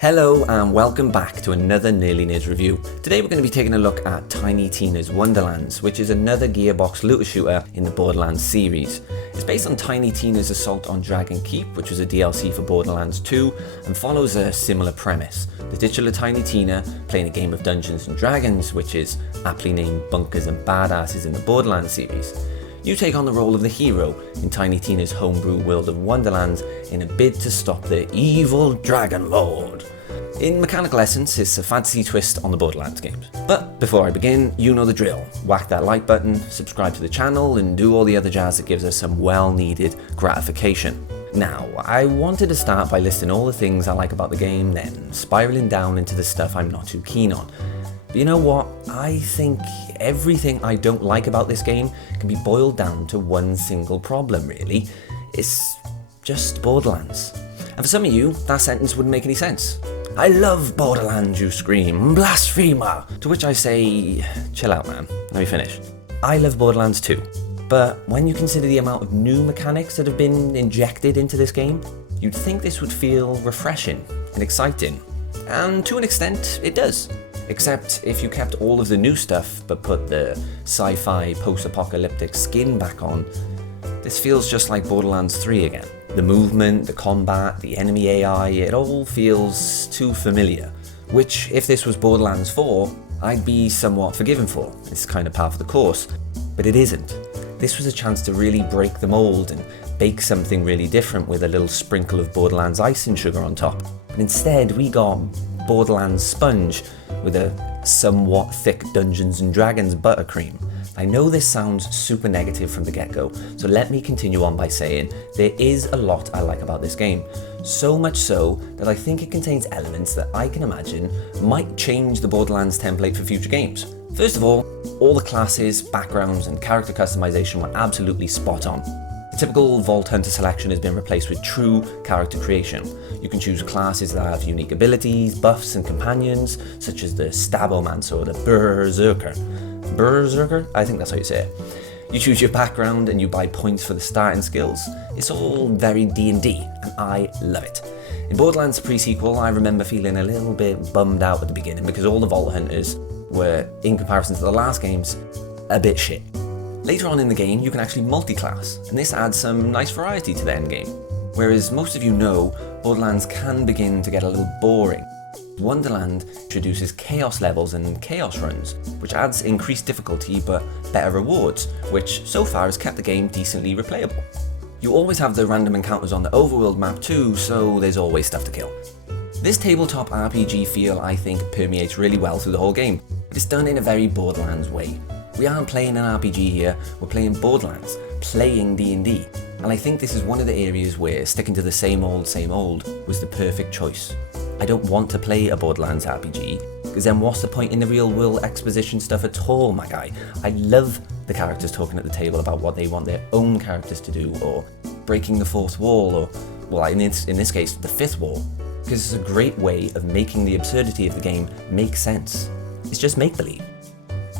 Hello and welcome back to another Nearly Nerds review. Today we're going to be taking a look at Tiny Tina's Wonderlands, which is another gearbox looter shooter in the Borderlands series. It's based on Tiny Tina's Assault on Dragon Keep, which was a DLC for Borderlands 2, and follows a similar premise. The titular Tiny Tina playing a game of Dungeons and Dragons, which is aptly named Bunkers and Badasses in the Borderlands series. You take on the role of the hero in Tiny Tina's homebrew world of Wonderlands in a bid to stop the evil Dragon Lord. In mechanical essence, it's a fantasy twist on the Borderlands games. But before I begin, you know the drill. Whack that like button, subscribe to the channel, and do all the other jazz that gives us some well-needed gratification. Now, I wanted to start by listing all the things I like about the game, then spiraling down into the stuff I'm not too keen on. But you know what? I think everything I don't like about this game can be boiled down to one single problem, really. It's just Borderlands. And for some of you, that sentence wouldn't make any sense. I love Borderlands, you scream, blasphemer! To which I say, chill out man, let me finish. I love Borderlands too, but when you consider the amount of new mechanics that have been injected into this game, you'd think this would feel refreshing and exciting. And to an extent, it does. Except if you kept all of the new stuff but put the sci-fi post-apocalyptic skin back on, this feels just like Borderlands 3 again. The movement, the combat, the enemy AI, it all feels too familiar. Which, if this was Borderlands 4, I'd be somewhat forgiven for. It's kind of par for the course. But it isn't. This was a chance to really break the mold and bake something really different with a little sprinkle of Borderlands icing sugar on top. But instead, we got Borderlands sponge with a somewhat thick Dungeons and Dragons buttercream. I know this sounds super negative from the get-go, so let me continue on by saying there is a lot I like about this game. So much so that I think it contains elements that I can imagine might change the Borderlands template for future games. First of all the classes, backgrounds and character customization were absolutely spot on. The typical Vault Hunter selection has been replaced with true character creation. You can choose classes that have unique abilities, buffs and companions, such as the Stabomancer or the Berserker. Berserker? I think that's how you say it. You choose your background and you buy points for the starting skills. It's all very D&D, and I love it. In Borderlands pre-sequel, I remember feeling a little bit bummed out at the beginning because all the Vault Hunters were, in comparison to the last games, a bit shit. Later on in the game, you can actually multi-class, and this adds some nice variety to the endgame. Whereas most of you know, Borderlands can begin to get a little boring. Wonderland introduces chaos levels and chaos runs, which adds increased difficulty but better rewards, which so far has kept the game decently replayable. You always have the random encounters on the overworld map too, so there's always stuff to kill. This tabletop RPG feel I think permeates really well through the whole game, but it's done in a very Borderlands way. We aren't playing an RPG here, we're playing Borderlands, playing D&D, and I think this is one of the areas where sticking to the same old was the perfect choice. I don't want to play a Borderlands RPG, because then what's the point in the real world exposition stuff at all, my guy? I love the characters talking at the table about what they want their own characters to do, or breaking the fourth wall, or, well, in this case, the fifth wall, because it's a great way of making the absurdity of the game make sense. It's just make-believe.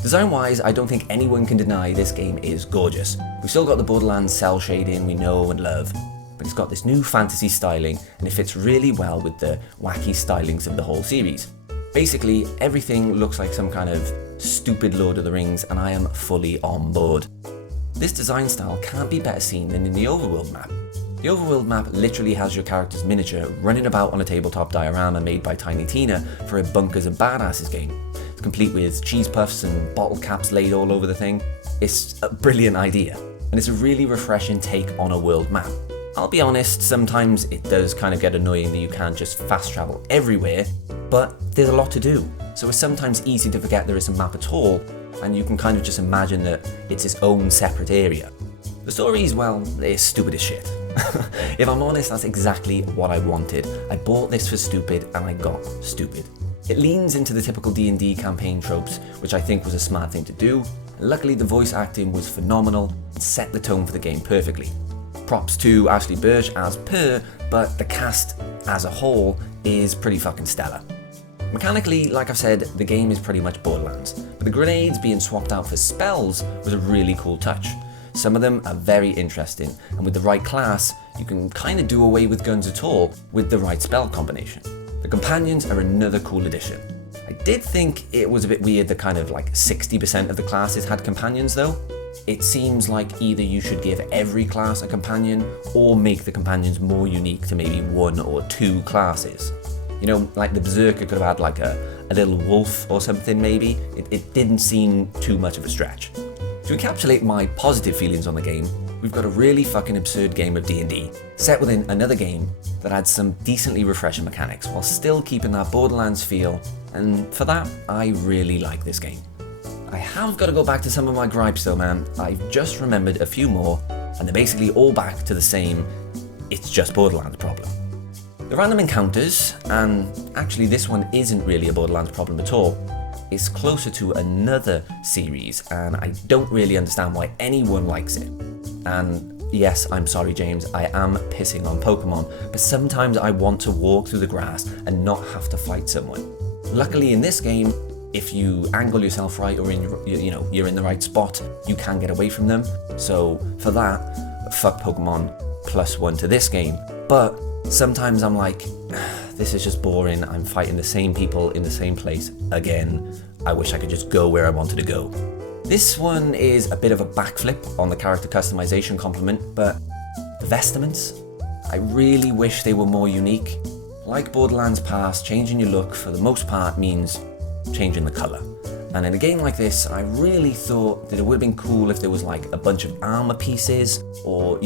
Design-wise, I don't think anyone can deny this game is gorgeous. We've still got the Borderlands cell shading we know and love, but it's got this new fantasy styling and it fits really well with the wacky stylings of the whole series. Basically, everything looks like some kind of stupid Lord of the Rings and I am fully on board. This design style can't be better seen than in the overworld map. The overworld map literally has your character's miniature running about on a tabletop diorama made by Tiny Tina for a Bunkers and Badasses game. It's complete with cheese puffs and bottle caps laid all over the thing. It's a brilliant idea, and it's a really refreshing take on a world map. I'll be honest, sometimes it does kind of get annoying that you can't just fast travel everywhere, but there's a lot to do. So it's sometimes easy to forget there is a map at all, and you can kind of just imagine that it's its own separate area. The story is, well, it's stupid as shit. If I'm honest, that's exactly what I wanted. I bought this for stupid and I got stupid. It leans into the typical D&D campaign tropes, which I think was a smart thing to do. Luckily, the voice acting was phenomenal and set the tone for the game perfectly. Props to Ashley Birch as per, but the cast as a whole is pretty fucking stellar. Mechanically, like I've said, the game is pretty much Borderlands, but the grenades being swapped out for spells was a really cool touch. Some of them are very interesting, and with the right class, you can kind of do away with guns at all with the right spell combination. The companions are another cool addition. I did think it was a bit weird that kind of like 60% of the classes had companions though. It seems like either you should give every class a companion or make the companions more unique to maybe 1 or 2 classes. You know, like the Berserker could have had like a little wolf or something maybe. It didn't seem too much of a stretch. To encapsulate my positive feelings on the game, we've got a really fucking absurd game of D&D, set within another game that adds some decently refreshing mechanics while still keeping that Borderlands feel, and for that, I really like this game. I have got to go back to some of my gripes though, man. I've just remembered a few more, and they're basically all back to the same "it's just Borderlands" problem. The random encounters, and actually this one isn't really a Borderlands problem at all, it's closer to another series, and I don't really understand why anyone likes it. And yes, I'm sorry James, I am pissing on Pokemon, but sometimes I want to walk through the grass and not have to fight someone. Luckily in this game, if you angle yourself right or you're in the right spot, you can get away from them. So for that, fuck Pokemon +1 to this game. But sometimes I'm like, this is just boring. I'm fighting the same people in the same place again. I wish I could just go where I wanted to go. This one is a bit of a backflip on the character customization compliment, but the vestments, I really wish they were more unique. Like Borderlands Past, changing your look for the most part means changing the colour. And in a game like this, I really thought that it would have been cool if there was like a bunch of armour pieces, or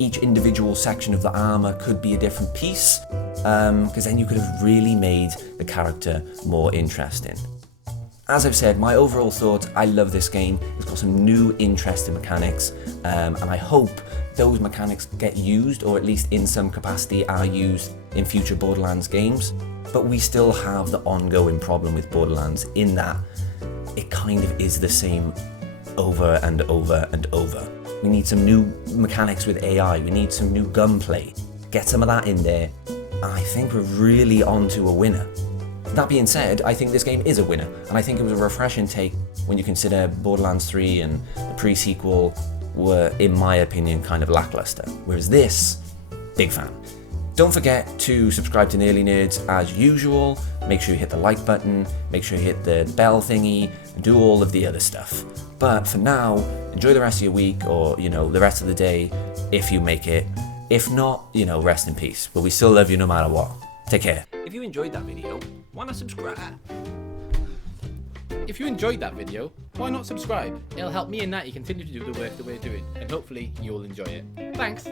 each individual section of the armour could be a different piece, because then you could have really made the character more interesting. As I've said, my overall thoughts, I love this game. It's got some new interesting mechanics, and I hope those mechanics get used, or at least in some capacity are used in future Borderlands games. But we still have the ongoing problem with Borderlands in that it kind of is the same over and over and over. We need some new mechanics with AI, we need some new gunplay. Get some of that in there, and I think we're really on to a winner. That being said, I think this game is a winner, and I think it was a refreshing take when you consider Borderlands 3 and the pre-sequel were, in my opinion, kind of lackluster. Whereas this, big fan. Don't forget to subscribe to Nearly Nerds as usual. Make sure you hit the like button, make sure you hit the bell thingy, and do all of the other stuff. But for now, enjoy the rest of your week, or, the rest of the day, if you make it. If not, rest in peace. But we still love you no matter what. Take care. If you enjoyed that video, why not subscribe? If you enjoyed that video, why not subscribe? It'll help me and Natty continue to do the work that we're doing, and hopefully you'll enjoy it. Thanks!